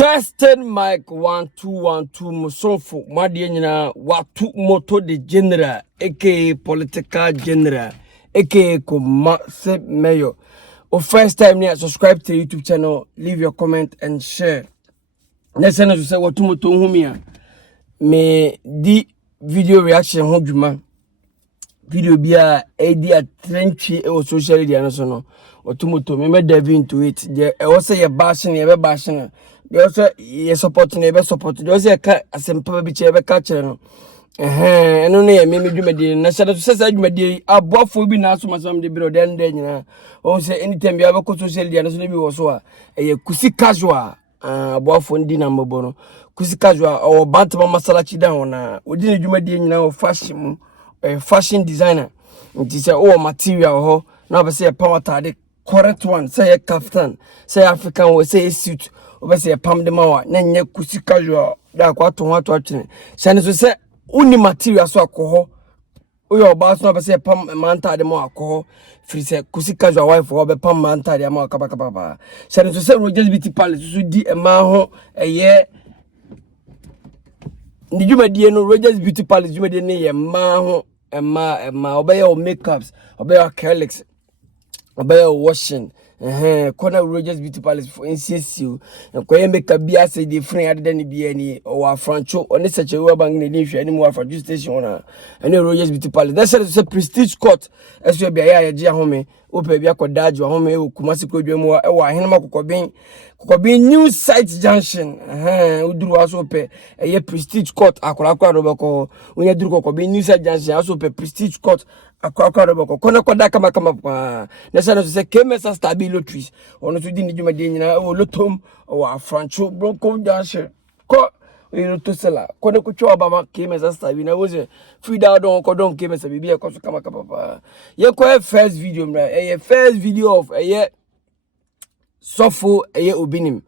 Tested mic 1212 musonfo made nyina watu moto de general aka political general aka Kuma se mayor. First time near subscribe to the YouTube channel, leave your comment and share. Next time you say watu moto humia me di video reaction ho dwuma video bia edi a trendtwe o social media no so no watu moto me dive into it there e was say bashing e be bashing. They also support neighbor support. They also a simple bitch ever catcher. No, and only a mimi dwumadi na shada to say dwumadi aboafo bi na so masam de biro den den nyina. O say anytime bi abeko social media no so bi wo so a kusi casual aboafo ndi na mbobo no kusi casual o bantama masalachi dan na odi ne dwumadi nyina o fashion designer. Nti say o material ho na be say power tade correct one say kaftan say African we say suit obese pam de mawa na nye kusi casual da kwa to atwene sane so se uni material so akoho oyo ba so obese pam manta de mawa akoho free se kusi casual wife obe pam manta de mawa kaba sane so se Rogers Beauty Palace so di ema ho eye ndi dwumadie no Rogers Beauty Palace dwumadie ne ye ma ho ema obeye o makeups obeye acrylics obeye washing corner Rogers Beauty Palace for NCSU and koye make bia say the friend ade den bia ni o afrancho oni seche we bang ni hwe ni mo afrancho station na and Rogers Beauty Palace that's a prestige court eso bia ya je ahome opa bia kodajo ahome o Kumasi kodwam e wa henema kokobin new site junction uduru aso pe ye prestige court akorakora do beko onya duru kokobin new site junction aso pe prestige court akwa roboko kona koda kama pa na sana se kemesa stabilo trees ono so di ni dwuma de nyina o lotom o afrancho bronco junction ko e to sela kona ko chwa baba kemesa stabi na woze frida don ko don kemesa bibi e ko so kama pa ye ko first video mra first video of sofo Obinim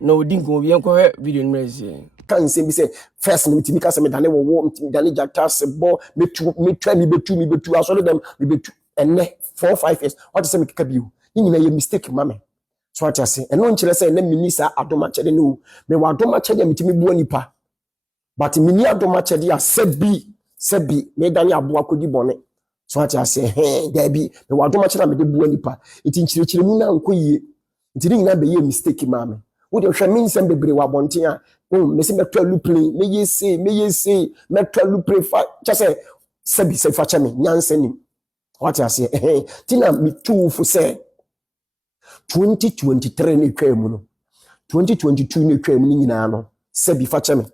na odin ko bi en ko video mra si kan se bi se first no mitimi ka se me dane wo mitimi dane jata se bo metu mi betu aso dem mi betu enne 4-5 years what say me keka biu nyina ye mistake mame so what say eno nkyere se na minisa adoma chede no me wa adoma chede mitimi buo nipa but mini adoma chede a sebi me dane abo akodi bone so what say there bi me wa adoma chede me de buo nipa iti nkyere mu na nkoyie iti nyina be ye mistake mame wo de hwe minsem bebre wa bonten a me se meto aluplay me yesi meto aluplay fa just say se fa chame nyanse nim what I say tina me two for say 2023 ni twam no 2022 ni twam ni nyina no se bi fa chame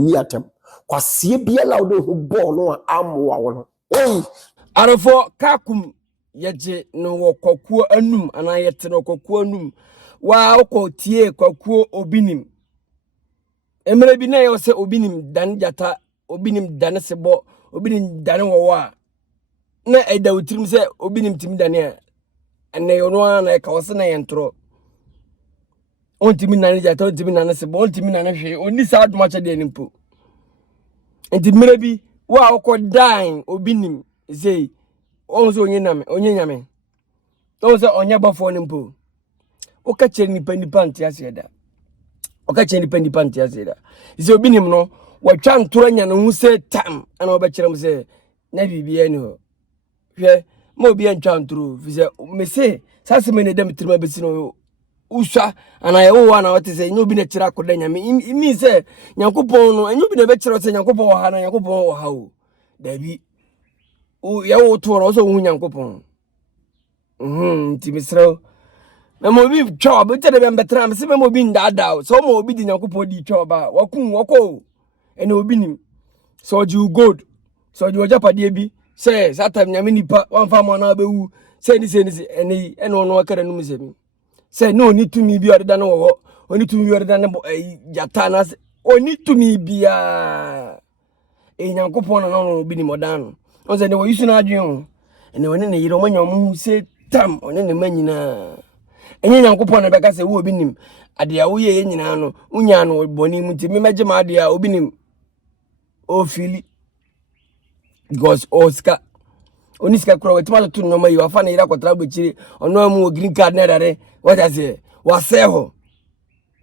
ni atem kwasie bia la wo ho ball no amwa wo no arofo kakum yeje no wokokuo anum ana yete no wokokuo anum wa okotie kwakuo Obinim emre bi na yo se Obinim dan jata Obinim dan sebo Obinim dan wowa na eda utirim se Obinim timi dan ya ene yo no na ka wose na yentro ontimi nan jata ontimi nan sebo ontimi nan hwe oni sa aduma cha de nimpo enti mre bi wa okodan Obinim sei onzo onye nyame onzo onye bafo nimpo okache nipa ntiase da okache nipa ntiase da ise Obinim no watwa ntoro nya no hu se tam ana obekere m se na bibia ni ho hwe ma obi antwa ntoro fi se me se sase me ne dem tirima besi no usha ana ye wo na wote se nyobi na kira akoda nya mi se Nyankopon no nyobi na be kire se Nyankopon wo ha na Nyankopon wo ha o da bi o ye wo to no so hu Nyankopon ti misra memo bi twa be tede be betra me se memo bi ndada so mo obi di Nyankopon di twa ba wakun wako ene Obinim so you good so you japade bi say satam nyame nipa wan fa mo na bewu say ni ene ono wakara num se mi say no ni tumi bi odeda no wo oni tumi bi odeda ne jata na oni tumi bia Nyankopon na no Obinim odan no say ne wo yusu na adwen ene woni ne yiro manyom say tam oni ne manyina enye Nyankopon na beka say wo Obinim ade a wo ye nyina no unya no boni mu ti me meje ma ade a Obinim o fili because Oscar oniska kro wetima to no ma yi afa na ira kotra bechiri ono amu green card na dare what I say wa seho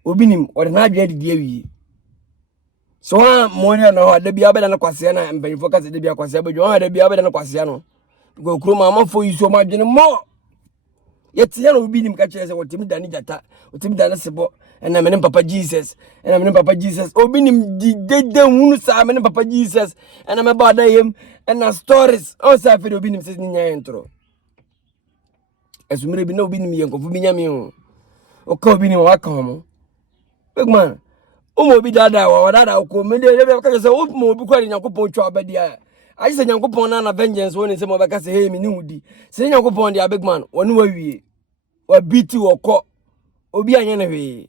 Obinim or na adwe didi awie. So money no da bia be na kwase na mpanyi focus da bia kwase abadwo da bia be na kwase no. Go kuro mama fo yi so ma adwene mo. Yet ya no Obinim ka kire se wotimi dani jata, wotimi dani sebo. And I'm Papa Jesus, and I'm Papa Jesus. Obinim did hunu sa I'm Papa Jesus, and I'm about him and stories. Also, I feel Obinim says Ninya intro. As we may be no Obinim yanko for Binyamio. O Obinim wakamu. Big man. Be dada or dada ko me dey say Omo bi kwari Nyankopon twa abadia. I say Nyankopon na vengeance when say mo beka say hey me ni hudi. Say Nyankopon dey big man, wonu wawie. Wa beat you okọ. Obi anya na hwe.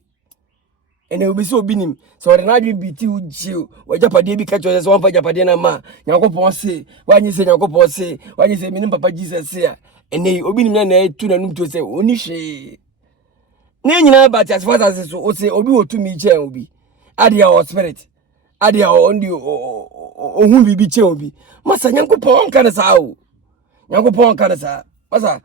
Ene obi so Obinim so de na adwe biti uji o japade bi ka cho se won fa japade na ma Nyankopon se wanyi se Nyankopon se wanyi se minim Papa Jesus se a ene Obinim na etu na num to se oni hwe ne nyina ba ti asfasa so o se obi otumi che obi adia o spirit adia o ndi ohun bibi che obi masa Nyankopon ka na sa o Nyankopon ka na sa masa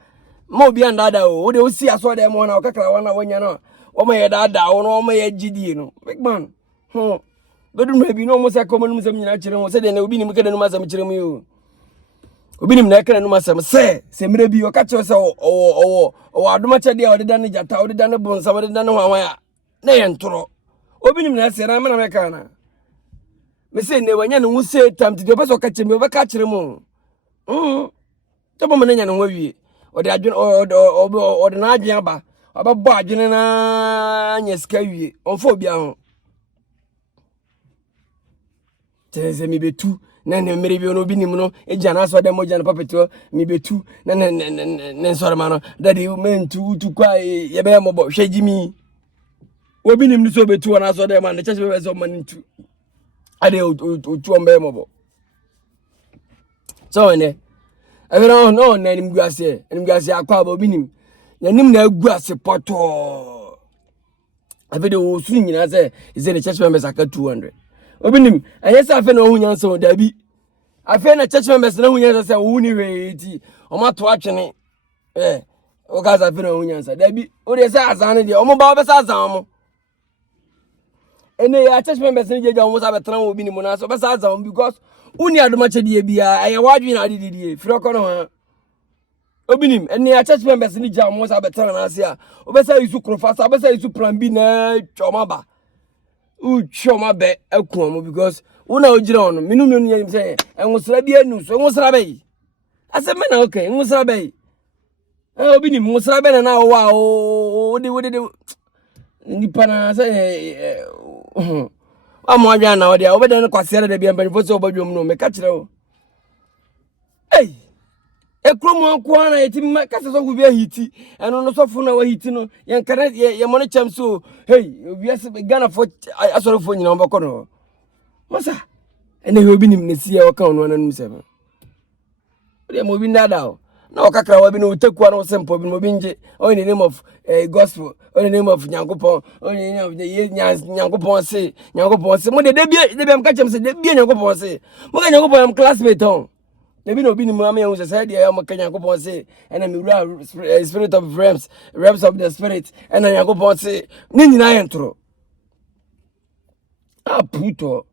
mo obi andada o de o si aso de mo na o kakra wana wanya no Oma ye dada ono oma ye gidi no big man bedum na bi no mo se komo num sam nyina kire mo se de na Obinim ka de num asam kire mo yo Obinim na ka num asam se mire bi o ka kire se o adoma che de o de dan jata o de dan bonsa o de dan hwanwan ya na ye ntoro Obinim na se na me na me ka na me se ne wanya no se tam ti de o ka kire me o ka kire mo tabo me na nya no wawie o de adwen o de na adwen aba ababo adwene na nyeska wie onfo bia ho teze mi betu na ne mere bi no Obinim no eja na so de moja na papeto mi betu na ne sore ma no dadi mentu utu kwa ye be mo bo hwegimi Obinim ni so betu na so de ma ne cheche be so ma ntu ade otu ombe mo bo so ne evero no na nim guase akwa ba Obinim nanim na agu ase poto afi de wo su nyina se ise ne church members aka 200 Obinim anye se afi na hu nyansa o dabi afi na church members na hu nyansa se wo ni hweti o ma to atwene o ka sa afi na hu nyansa dabi o de se azan de o mo ba be sa azan mo ene ya church members ni jeja o mo sa betran Obinim na so be sa azan because uni adoma chedie bia aye wadwi na adidie firo ko no ha Obinim ene ya church members ni jam mo sa betran na ase a obesa isu krofasa obesa isu plan B na twoma ba u twoma be akun mo because una ogira ono minum no nyam say enwosra bi anu so enwosra be ase me na okay enwosra be Obinim enwosra be na wa o de ni pana say amo adwa na o de obeda no kwase da bia mpanifo so obadwom no me ka kire o ekromo kwa na yeti kasa so gubia hiti eno no so fu na wa hiti no yen kana ye mo ne cham so hey obiase Ghana for asoro fo nyina mbako no masa ene Obinim ne si ya waka ono na num sebe ode mo bi ndada o na okakra wa bi no utekwa no sempo bi mo bi nje on the name of gospel on the name of Nyankopon on the name of Nyankopon se mo de bia am ka cham se de bia Nyankopon se mo ka Nyankopon am classmate on maybe no Obinim am yan say dey am ka Nyankopon se and me spirit of realms of the spirit and Nyankopon se ni nyina ye ntoro puto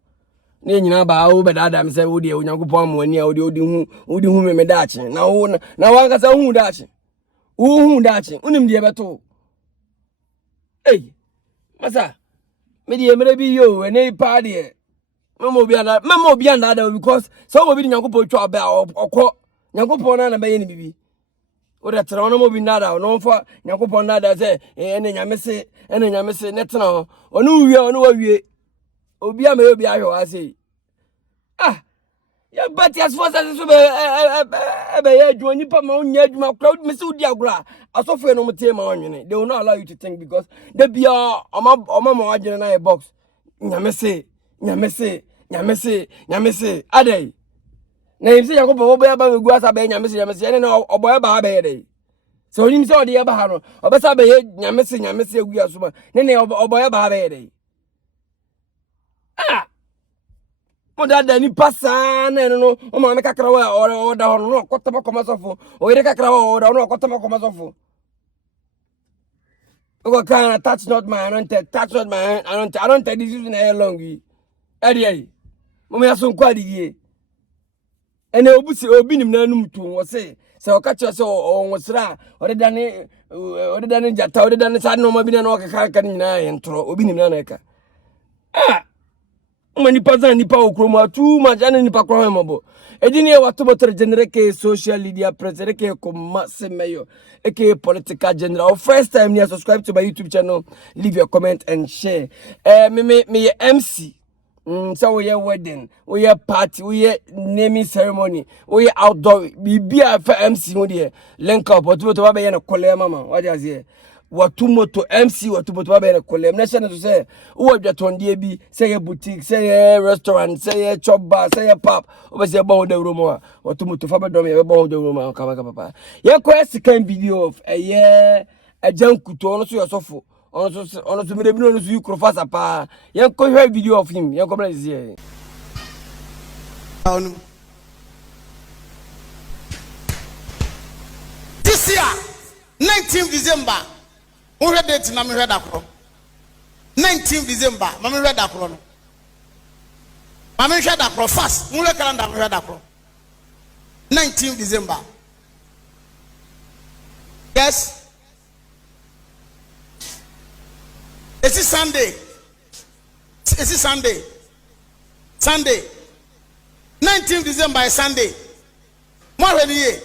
ne nyina ba wo be dada me say wo de Nyankopon am wani a wo de hu me daache na wo na wan ka sa hu daache unim de beto masa me de mere bi yo ene pa de mama obi anda because so obi Nyankopon twa ba okọ Nyankopon na be ye ni bibi o de tra ono obi nada no fa Nyankopon nada say ene nyame se ne tena ono wie ono wawie obi ama obi ahwe wa say ya but as far as so be ya adwuma nipa ma onya adwuma crowd me se odi agora asofo no mte ma onwene they will not allow you to think because the bia oma ma wagene na box nyame se adai na yin se Yakob obo ya ba megu asa be nyame se ene na obo ya ba ha be ye so nim se odi ya ba ha no obesa be ye nyame se egu asuma ne obo ya ba ha be ye mo dada ni pasa na no o ma me kakra wa o da ho no kwotama komasofo o yire kakra wa o da no kwotama komasofo Oko kan touch not my anointed, touch not my anointed. I don't this is in a long yi. Ade mo me aso nkwa de ye. Ene obinim nanum tu wo se oka che se o nwosra ode dane jata ode dane sa no ma bi na no kaka kan nyina ye ntro obinim na na eka. Ah, mani pazan nipa okroma too much ane nipa kwa hemabo. Edini e watu motor generate social media president ke ko masemeyo eke political general. First time near subscribe to my YouTube channel, leave your comment and share. Me MC. So we wedding, we party, we naming ceremony, we outdoor. Be a for MC mo de link up. What to be na kole mama. What you say? What to moto MC what to be na kole. Na say to say who the tonde bi say a boutique, say a restaurant, say a chop bar, say a pub. Over say about the room. What to moto fa be do me about the room. Kaba papa. Ye ko second video of a year a jankuto no so yosofo. On so me de bi no so yukrofasa pa. Ye ko hwe video of him. Ye ko bla here. This year, 19th December, we read it in Amir 19th December, Mammy read that chrono. Mammy read that chrono fast, we read that chrono. 19th December. Yes. Is it Sunday? Is it Sunday? Sunday. 19th December is Sunday. More than a year.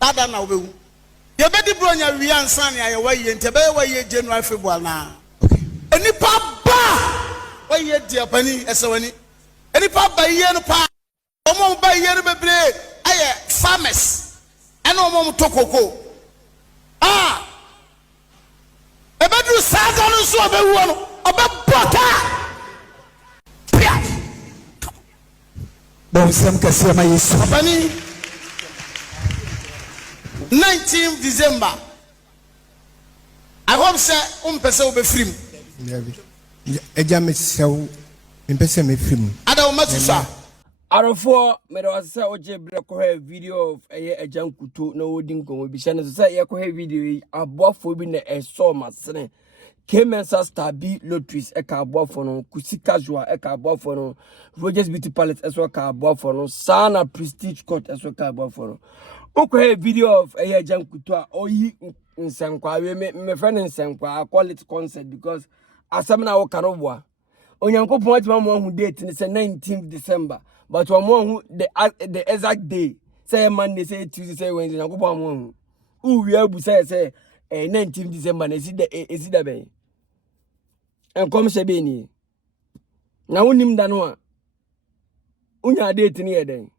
That now we. You better bring your real son. You way in Tebe. Way January February now. Any papa. Why you dear penny? Eswani. Any papa here no pa. Omo ba here be bre. Aye farmers. Eno omo tokoko. Ah. E bedu saza no so be wo no. Obe bota. Bon sem kase ma Yesu. Pani 19th December. I hope say pese obe free. Eja me sew mpese me film. Ada o matusa. Arofo me do say oje bre ko he video of ejankuto na wodi nkomo bi hye no say ye ko he video yi aboafo bi na eso masene Kemensa Star B Lotteries eka aboafo no Kusi Casual eka aboafo no Rogers Beauty Palace eso eka aboafo no Sana Prestige Court eso eka aboafo no oko he video of ejankuto a oyi nsenkwa we me friend nsenkwa I call it concert because asem na wo kanobwa onyankopon atima mo hu date ni say 19th December but one more the exact day. Say Monday, say Tuesday, say Wednesday. I go for one. Who we have say 19th December. Is it the bay? And come say Benny. Now unim danwa. Unya date near then.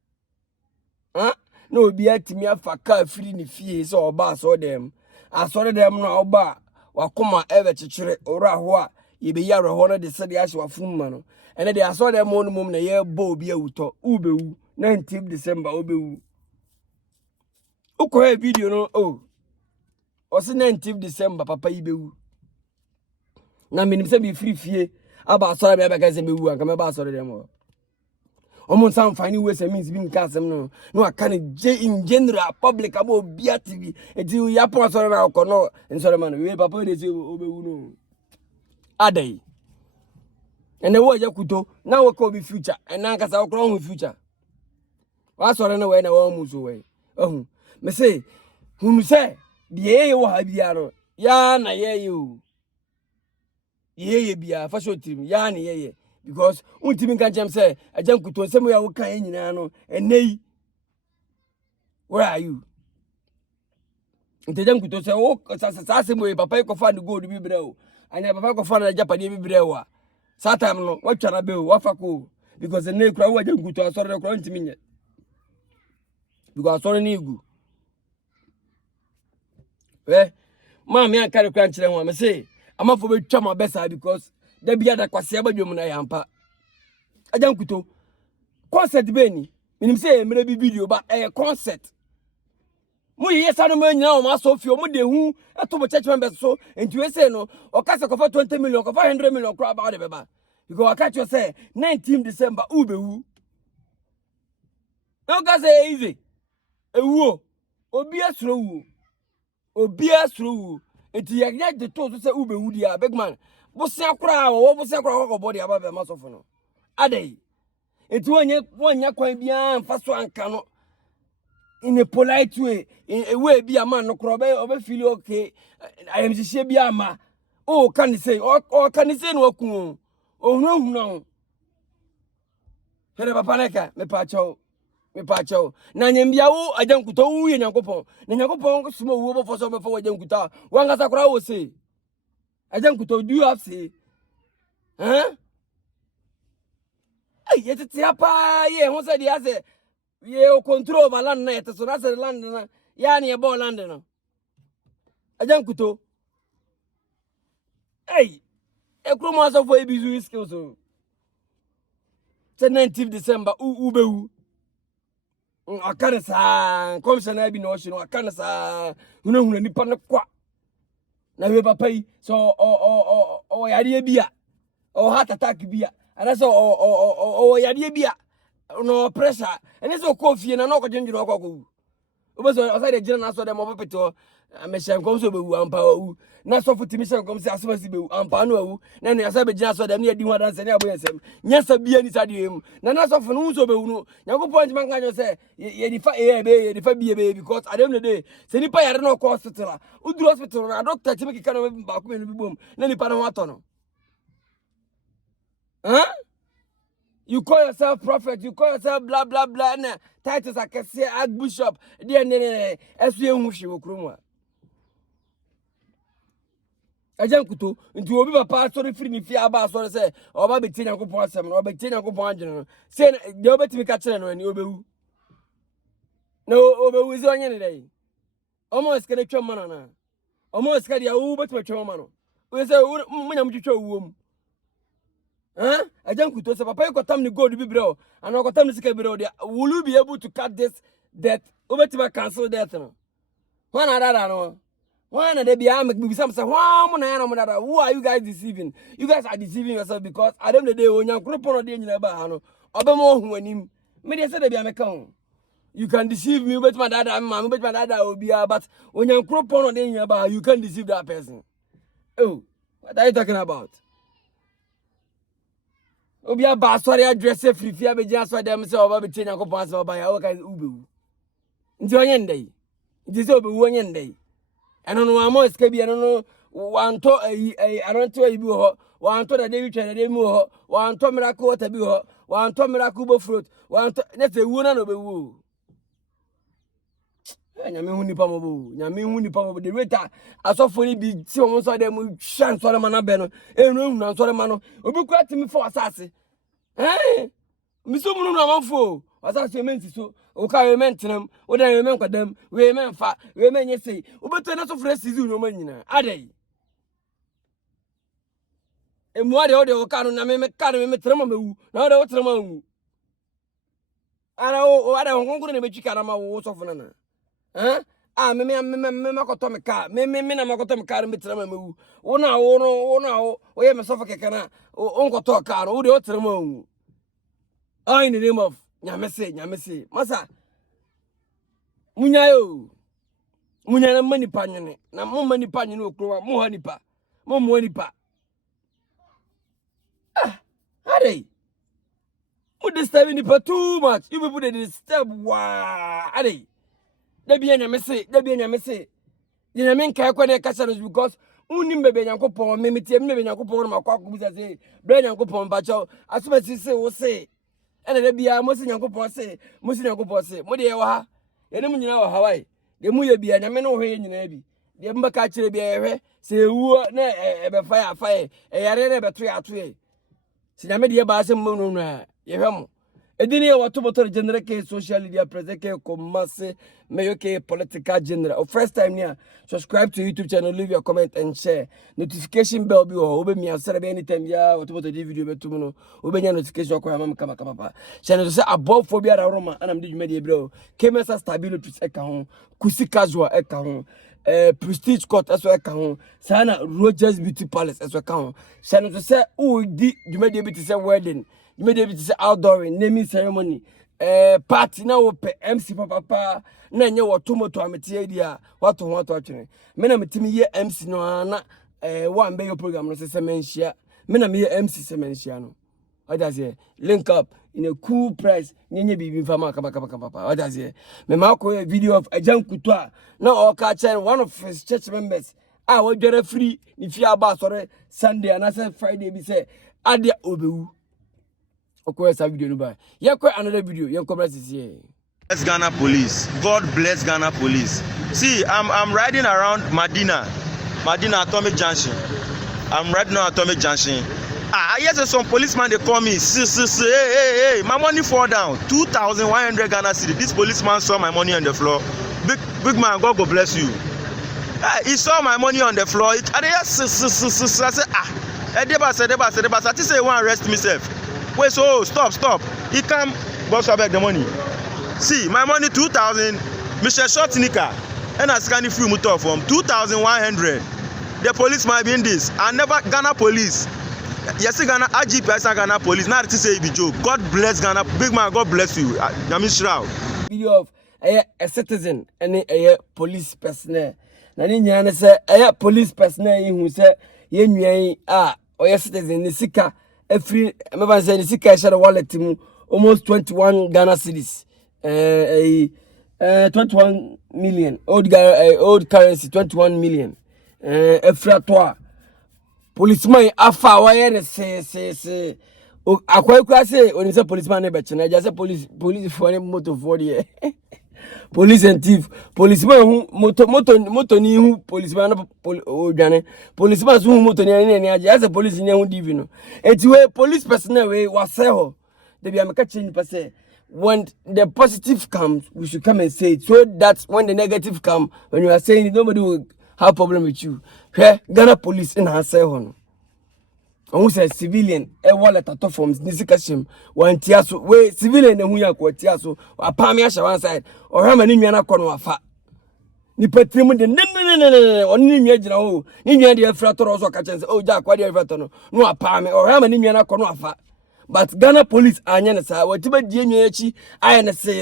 Huh? No be at me a car free ni fee so boss or them. I saw them no ba. Wakoma ever chichure ora hoa. Ye be yaro honor the city as wa fun mano. And then I saw them on mum na ye bo be uto ube 19th December ube. Uko video no oh. Osi 19th December papa ibe. Na minim se be free fie aba sorry be abega se be wu anka me ba sorry dem o. Omo san fani we se means bi nka asem no aka ne in general public aba obi TV enti ya pon sorry na ko no sorry man we papa dey say obewu no. Adai. And the word Yakuto now we call be future and now cause I will future. What's all no way na one moves away. Oh, me say, who say, the ye will have yaro, ya na ye you. Ye be a fashion team, ya ye, because Untimin can jam say, a jump to somewhere will come in and nay. Where are you? The jump to say, oh, assassin way, papa can find the gold to be below. I never can find a Japanese brewer. Satam no what chana be wafako because the name crowd wajen guto asore the crowd minye because asore ni gu ma me an carry crunch le one me say amafo be twa ma besa because da bia da kwase abadwom na yampa ajan guto concert be ni minim say emre bi video ba concert mo ye sa no ma nyina o ma so fio mo de hu eto bo church members so enti we say no o ka se ko 20 million ko 100 million crowd about the beba because I catch you say 19th December ube wu no ka say easy ewu obi asro wu enti ya de to so se ube wudi a big man bosia kra wo bosia kra ko body aba be masofo no adai enti wonya kwan bia mfa so anka no in a polite way in a way be a man no kro be feel okay I am she be ama oh can you say or can you say no ku oh no here papa neka me pa cho na nyambia wo ajankuto wo ye nyankopon na nyankopon ko sumo wo bofo so be fo ajankuta wanga sakura wo say ajankuto do you have say huh ay yetete apa ye ho say dia say ye o control over land na yete so na say land na ya na ye ball land no ajankuto ay e kromo aso fo ebizu skills so 19th December ubewu akanasa commissioner bi no hye no akanasa hunahuna nipa ne kwa na we papa yi so o yare bia o heart attack bia ana so o yare bia no pressure ene so ko fie na no ko dwendwere ko obeso o say de gina na so dem obepeto amehyan kom so bewu ampa wu na so futimi hyan kom se asomasi bewu ampa no wu na ne asa be gina so dem ne adi ho adanse ne aboyesem nyasa bia ni sade mu na so fu no so bewu no yakopon ntima kan say ye di fa ye di fa bia be because at the end of the day se ni pa yare no ko hospital uduru hospital na doctor timi kika no ba ko me no bi bom na ni pa no ato no huh. You call yourself prophet, you call yourself blah blah blah na titles akese archbishop dey ne esu ehunhwe okromwa ajankuto nti obi papa sorry free ni fi aba sorry say oba beti nyankopon asem no oba beti nyankopon agene no say de obetimi ka kire no ani obewu na obewu zi onye ne dai omo skede twema na omo skede ya wo betimi twema no we say munya mutwetwa wuom huh? Ajankuto say papa you tam ni gold bi bro and I tam ni sika bro there will you be able to cut this debt obetima cancel debt no one another no one and they be am be some say who are you guys deceiving? You guys are deceiving yourself because at the end of the day when you group dey nyina ba ha no obemo hu anim me dey say they be ameka ho you can deceive me but my dad obia but when you group dey nyina ba you can deceive that person. Oh, what are you talking about? Obia ba sorry address free fia be gina so dem say oba be tie nyankopon ase oba ya o kai ubewu nti onye ndai nti say obewu onye ndai eno no amo eska bi eno no wanto aronto ayi bi ho wanto da David twa da mu ho wanto miracle water bi ho wanto miracle bo fruit wanto na say wu na no bewu nyame hu nipa mo bo the rate asofo ni bi ti won so dem hwan so ma na be no enu hu na so ma no obi kwa timi for asase mi so mu no amanfo asase menti so o ka we mentenam o da we menkwadam we menfa we menyese obeto na so fra sizi no manyina adai emu ade o de o ka no na me ka no me trema mewu na o de o trema wu ara o ada honkuru na betwika na ma wo so fo na me makoto me car me na makoto me car me trema mewu wo na wo ye me sofa keke na o nkoto car no wo de o trema wu in the name of nyamese masa munyayo munyana mani panyene na mo mani panyene okrowa mo hanipa mo hanipa hare mo disturb nipa too much you people dey disturb wa hare da bi nyamese you mean kai kwa na kasa no because unim bebe nyankopon memete bebe nyankopon na makwa kubuza say bre nyankopon ba chaw asuma sise wo say ene da bia mo si nyankopon say mo de ye wa ha ye ne mu nyina wa hawai de mu ye bia nyame no hwe nyina bi de mbaka kire bia ye hwe se ewuo na ebe fa ya fa ye yare na ebe to ya to ye si nyame de ye ba asem mo no na ye hwe mo edini ya watu motor general ke social media present ke komase meyo ke political general first time nia subscribe to YouTube channel, leave your comment and share notification bell bi ho obe mi asere be anytime ya watu motor di video betum no obe nya notification ko am kama papa channel say above phobia da roma anam di dwuma de bro kemesa stability eka ho kusi casual eka ho prestige court eso eka ho sana Rogers Beauty Palace eso eka ho channel say o di dwuma de bi ti say wedding you made it say outdoor naming ceremony party na wo pe MC papa na nye wo tomoto ametie dia wato atwene me na metimi ye MC no na one be your program no se menhia me na me ye MC se menhia no what does it link up in a cool price nyenye bibi fama kaba papa what does it me ma ko a video of Ajan Kutua na o ka chen one of his church members we get free if you aba sorry Sunday and I said Friday be say adia obewu okwe sa video no ba ye kwa another video ye ko bless here. Bless Ghana police. God bless Ghana police. See, I'm riding around Medina Atomic Junction. I'm riding on Atomic Junction. Yes, some policeman they call me. Hey, my money fall down. 2,100 Ghana cedi. This policeman saw my money on the floor. Big man, God go bless you. He saw my money on the floor. I said, Edeba. I say he want arrest myself. Wait, so stop. He come, boss, I beg the money. See, my money 2,000. Mr. Short Nika, and I scan if you move from 2,100. The police might be in this. I never Ghana police. Yes, Ghana IGP, Ghana police. Not to say it be joke. God bless Ghana. Big man, God bless you. Video of a citizen and a police personnel. Nani nyane say a police personnel who say ye nwan or a citizen ni sika every me say ni sika share wallet mu almost 21 Ghana cedis. 21 million old currency 21 million every toa policeman afa why ne say akwai say when say policeman ne be chena just say police for motor for there police and thief policeman hu motor ni hu policeman odwane policeman hu motor ni aja police ni hu divi no enti we police personnel we wase ho they be ameka change per say when the positive comes, we should come and say it so that when the negative comes, when you are saying it, nobody will have problem with you. Here, Ghana police in her say on. Who says civilian, a wallet at top forms, Nisikashim, one tiaso, way civilian and Huya Tiaso, or Pamiasha one side, or Ramaniniana Conwafa. Nipatrimu de no, only Niajano, Ninia Frator also catches, oh, Jack, what do you have no, a Pami, or Ramaniniana Conwafa. But Ghana police anyana sa watiba die nyachi ayana say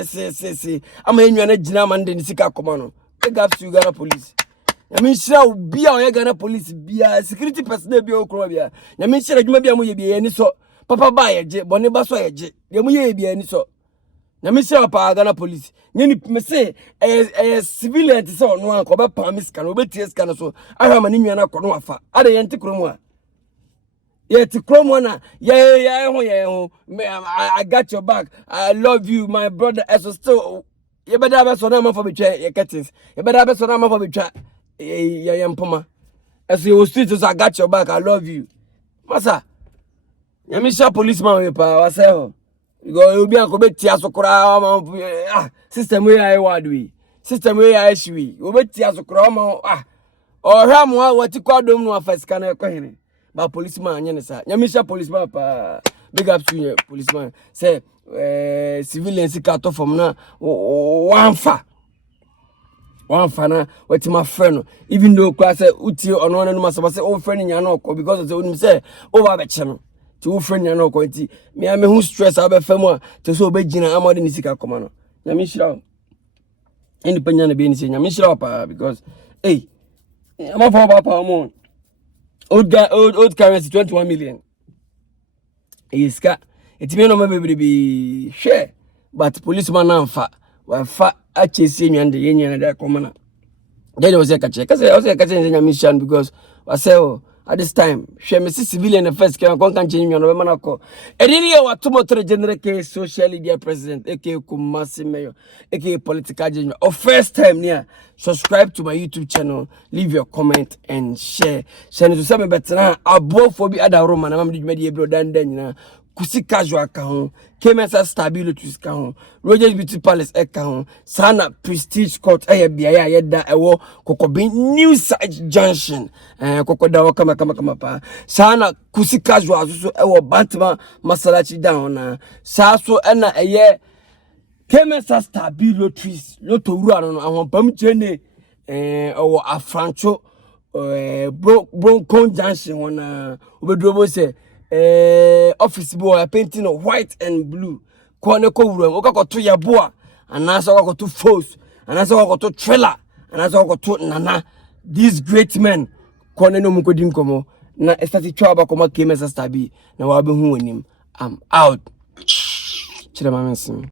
ama enwana gina mande ni sika komano e gaps you Ghana police nyame hira obi a o Ghana police bia security personnel bia okro bia nyame hira dwuma bia mo ye bia ni so papa ba ye je bone ba so ye je de mo ye bia ni so nyame hira pa Ghana police nyeni me say civilian ti so no an ko be pam sika no be tie sika no so ahwa ma ni nwana ko no afa ade ye ntikro mu a yet Cromona, I got your back. I love you, my brother. As still, you better have a son for me, your curtains. You better have a son for me, young Puma. As you was streets, I got your back. I love you, Massa. Yamisha policeman, you power, sir. You go, you'll be a cobetia so crowd. System where I want we. System where I should. You bet Tiaso Cromo, or Ramwa, what you call them no first can I but policeman nyenesa nyamisha policeman pa big up to you policeman say civilian sika to from na one fa na what my friend even though class say uti ono no ma say o friend nya na okọ because say onim say over be che no ti o friend nya na okọ nti me am hu stress aba fam a te so obegina amode ni sika koma no nyamisha independent na be ni say nyamisha pa because am for papa mo old currency 21 million. Is got it may not be share, but policeman anfa wa fa achesi and the union and that common. Then was a catcher because I was a catching in a mission because I say at this time, she may see civilian the first can change on Manako. And in here, what tomorrow general case, social media president, aka Kumasi Mayor, aka political general, or first time near. Subscribe to my YouTube channel, leave your comment and share. Share to some better above for the other Roman. I'm the media bro dan kusi casual account, Kemesa stability account, Rogers Beauty Palace account, Sana Prestige Court, Ayabia, Yeda, Ewo, Kokobin, New Side Junction, Kokoda, kama pa. Sana kusi casual, so Ewo Bantama, Masalachi down, Saso, Anna, a year. Kemesa stability, Loto Run on Pamchene, or a Francho, Broncon Junction on Ubedrobo say. Office boy painting of white and blue. kɔ ne kɔ wuram o ka kɔto yɛboa anaasɛ ɔkɔto force anaasɛ ɔkɔto trailer anaasɛ ɔkɔto nana these great men kɔ ne no mu kɔdi nkɔmmɔ na ɛstate twa ba kɔma KMS Star bi na wabehu anim I'm out. Chira mamensim.